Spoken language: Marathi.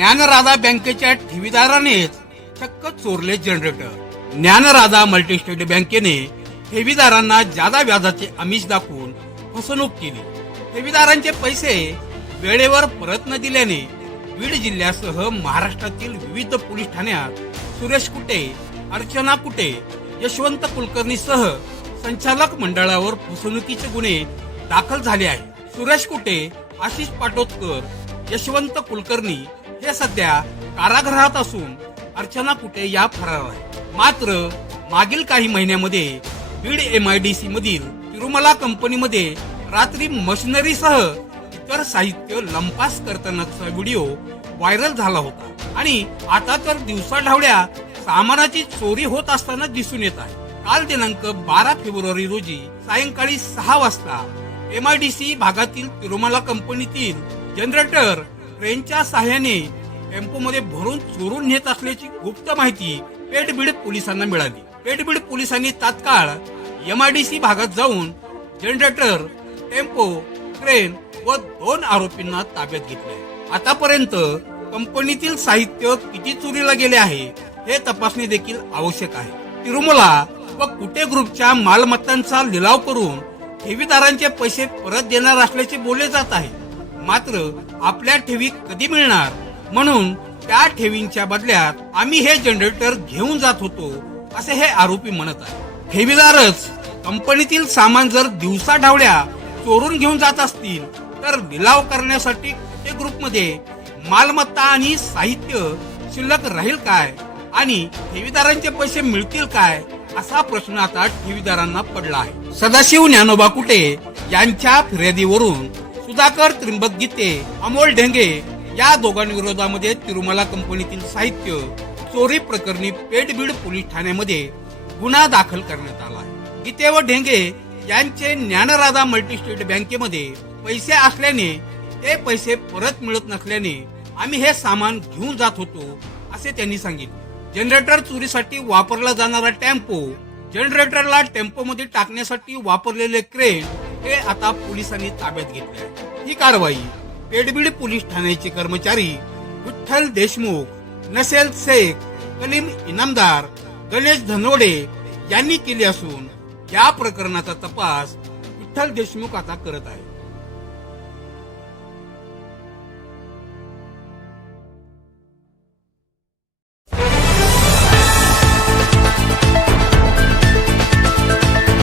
ज्ञानराधा बँकेच्या ठेवीदारानेच चक्क चोरले जनरेटर. ज्ञानराधा मल्टीस्टेट बँकेने ठेवीदारांना जादा व्याजाचे आमिष दाखवून फसवणूक केली. ठेवीदारांचे पैसे वेळेवर परत न दिल्याने बीड जिल्ह्यासह महाराष्ट्रातील विविध पोलीस ठाण्यात सुरेश कुटे अर्चना कुटे यशवंत कुलकर्णीसह संचालक मंडळावर फसवणुकीचे गुन्हे दाखल झाले आहेत. सुरेश कुटे आशिष पाटोदकर यशवंत कुलकर्णी हे सध्या कारागृहात असून अर्चना कुटे या फरार आहे. मात्र मागील काही महिन्यामध्ये बीड एमआयडीसी मधील तिरुमला कंपनीमध्ये रात्री मशिनरीसह इतर साहित्य लंपास करतानाचा व्हिडिओ व्हायरल झाला होता आणि आता तर दिवसाढावड्या सामानाची चोरी होत असताना दिसून येत आहे. काल दिनांक बारा फेब्रुवारी रोजी सायंकाळी सहा वाजता एमआयडीसी भागातील तिरुमला कंपनीतील जनरेटर ट्रेनच्या सहाय्याने टेम्पोमध्ये भरून चोरून नेत असल्याची गुप्त माहिती पेठबीड पोलिसांना मिळाली. पेठबीड पोलिसांनी तात्काळ एमआयडीसी भागात जाऊन जनरेटर टेम्पो क्रेन व दोन आरोपींना ताब्यात घेतले. आतापर्यंत कंपनीतील साहित्य किती चोरीला गेले आहे हे तपासणी देखील आवश्यक आहे. तिरुमला व कुटे ग्रुपच्या मालमत्तांचा लिलाव करून ठेवीदारांचे पैसे परत देणार असल्याचे बोलले जात आहे. मात्र आपल्या ठेवी कधी मिळणार? म्हणून त्या ठेवींच्या बदल्यात आम्ही हे जनरेटर घेऊन जात होतो असे हे आरोपी म्हणत आहे ठेवीदारच कंपनीतील सामान जर दिवसा ढावड्या चोरून घेऊन जात असतील तर लिलाव करण्यासाठी ते ग्रुपमध्ये मालमत्ता आणि साहित्य शिल्लक राहील काय? आणि ठेवीदारांचे पैसे मिळतील काय? असा प्रश्न आता ठेवीदारांना पडला आहे. सदाशिव ज्ञानोबा कुटे यांच्या फिर्यादीवरून सुधाकर त्रिंबक गीते अमोल ढेंगे या दोघांविरोधामध्ये तिरुमला कंपनीतील साहित्य चोरी प्रकरणी पेठबीड पोलीस ठाण्यामध्ये गुन्हा दाखल करण्यात आला आहे. गीते व ढेंगे यांचे ज्ञानराधा मल्टीस्टेट बँकेमध्ये पैसे असल्याने ते पैसे परत मिळत नसल्याने आम्ही हे सामान घेऊन जात होतो असे त्यांनी सांगितले. जनरेटर चोरीसाठी वापरला जाणारा टेम्पो जनरेटरला टेम्पोमध्ये टाकण्यासाठी वापरलेले क्रेन हे आता पोलिसांनी ताब्यात घेतले आहे. ही कारवाई पेडबीड पोलीस ठाण्याचे कर्मचारी विठ्ठल देशमुख नसेल शेख कलीम इनामदार गणेश धनोडे यांनी केली असून या प्रकरणाचा तपास विठ्ठल देशमुख आता करत आहे.